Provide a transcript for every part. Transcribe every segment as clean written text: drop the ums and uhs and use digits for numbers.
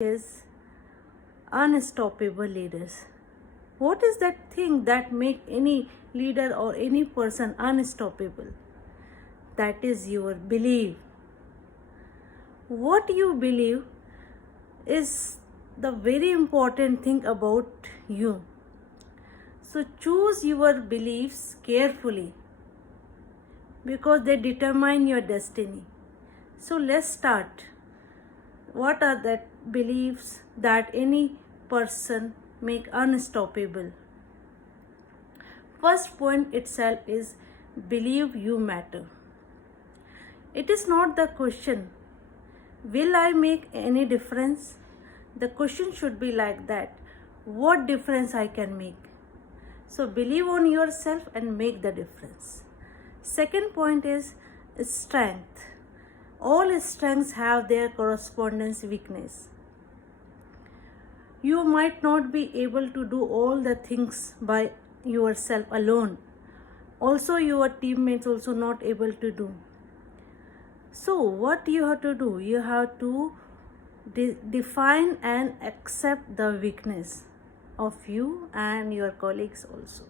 is unstoppable leaders. What is that thing that make any leader or any person unstoppable? That is your belief. What you believe is the very important thing about you. So choose your beliefs carefully because they determine your destiny. So let's start. What are the beliefs that any person make unstoppable? First point itself is believe you matter. It is not the question, will I make any difference? The question should be like that, what difference I can make? So believe on yourself and make the difference. Second point is strength. All strengths have their correspondence weakness. You might not be able to do all the things by yourself alone. Also your teammates also not able to do. So what you have to do? You have to define and accept the weakness of you and your colleagues also.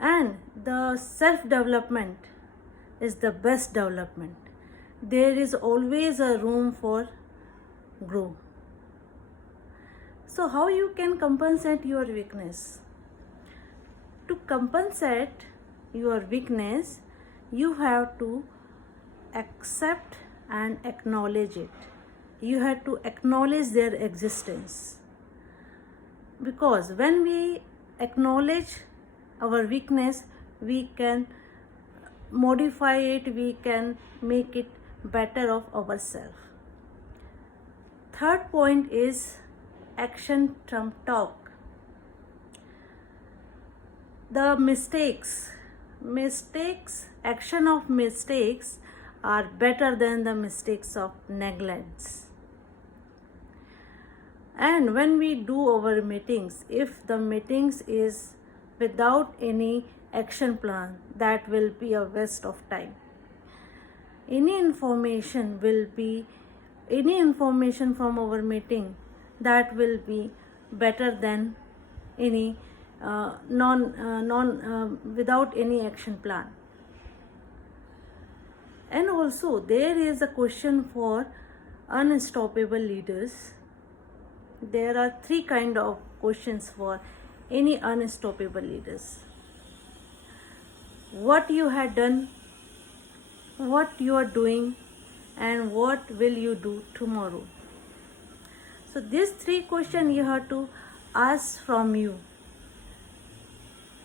And the self-development is the best development. There is always a room for grow. So how you can compensate your weakness? To compensate your weakness, you have to accept and acknowledge it. You have to acknowledge their existence. Because when we acknowledge our weakness, we can modify it, we can make it better of ourselves. Third point is action trump talk. The action of mistakes are better than the mistakes of negligence. And when we do our meetings, if the meetings is without any action plan, that will be a waste of time. Any information from our meeting that will be better than any without any action plan. And also there is a question for unstoppable leaders. There are three kind of questions for any unstoppable leaders. What you had done, what you are doing, and what will you do tomorrow? So these three questions you have to ask from you.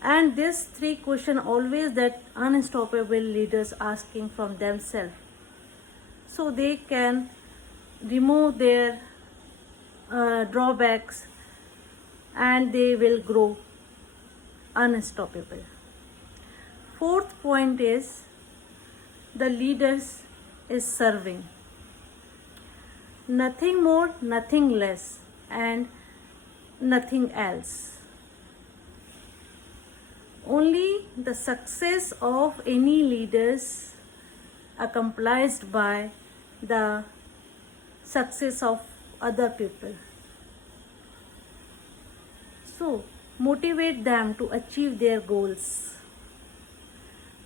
And these three questions always that unstoppable leaders asking from themselves. So they can remove their drawbacks and they will grow unstoppable. Fourth point is the leaders is serving. Nothing more, nothing less, and nothing else. Only the success of any leaders accomplished by the success of other people. So motivate them to achieve their goals.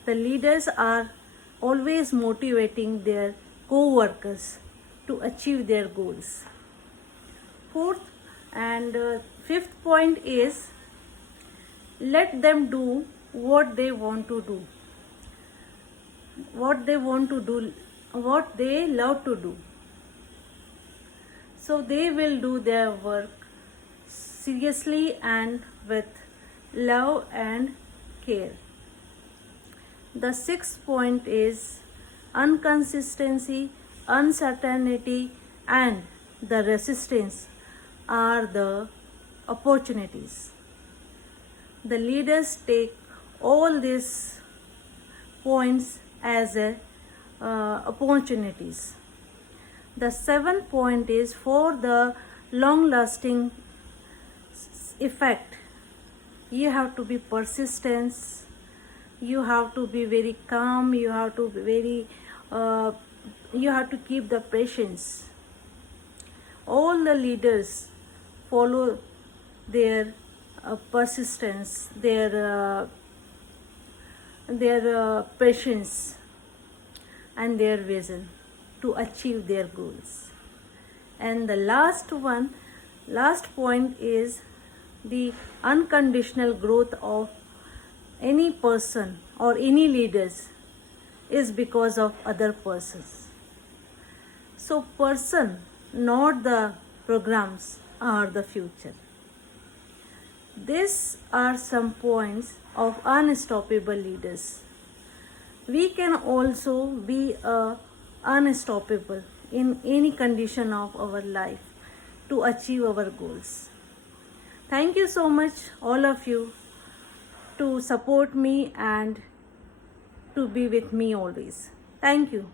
The leaders are always motivating their co-workers to achieve their goals. Fourth and fifth point is let them do what they want to do, what they love to do. So they will do their work seriously and with love and care. The sixth point is inconsistency, uncertainty, and the resistance are the opportunities. The leaders take all these points as opportunities. The seventh point is for the long-lasting effect, you have to be persistent, you have to be very calm, you have to be very you have to keep the patience. all the leaders follow their persistence, their patience and their vision to achieve their goals. And the last point is the unconditional growth of any person or any leaders is because of other persons. So person, not the programs, are the future. These are some points of unstoppable leaders. We can also be unstoppable in any condition of our life to achieve our goals. Thank you so much, all of you, to support me and to be with me always. Thank you.